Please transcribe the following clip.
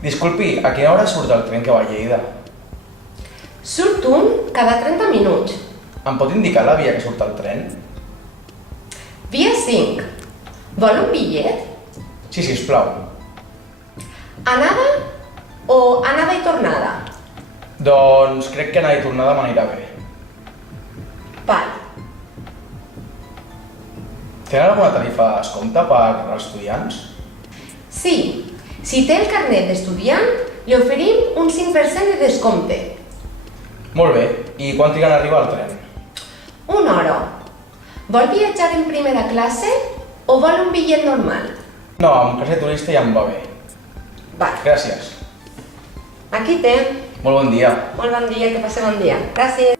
Disculpi, a quina hora surt el tren que va a Lleida? Surt un cada 30 minuts. Em pot indicar la via que surt el tren? Via 5. Vol un bitllet? Sí, sisplau. Anada o anada i tornada? Doncs crec que anada i tornada m'anirà bé. Val. Tenen alguna tarifa de descompte per als estudiants? Sí. Si té el carnet d'estudiant, li oferim un 5% de descompte. Molt bé. I quan triguen a arribar al tren? Una hora. Vol viatjar en primera classe o vol un bitllet normal? No, amb classe turista ja em va bé. Val. Gràcies. Aquí té. Molt bon dia. Molt bon dia, que passi bon dia. Gràcies.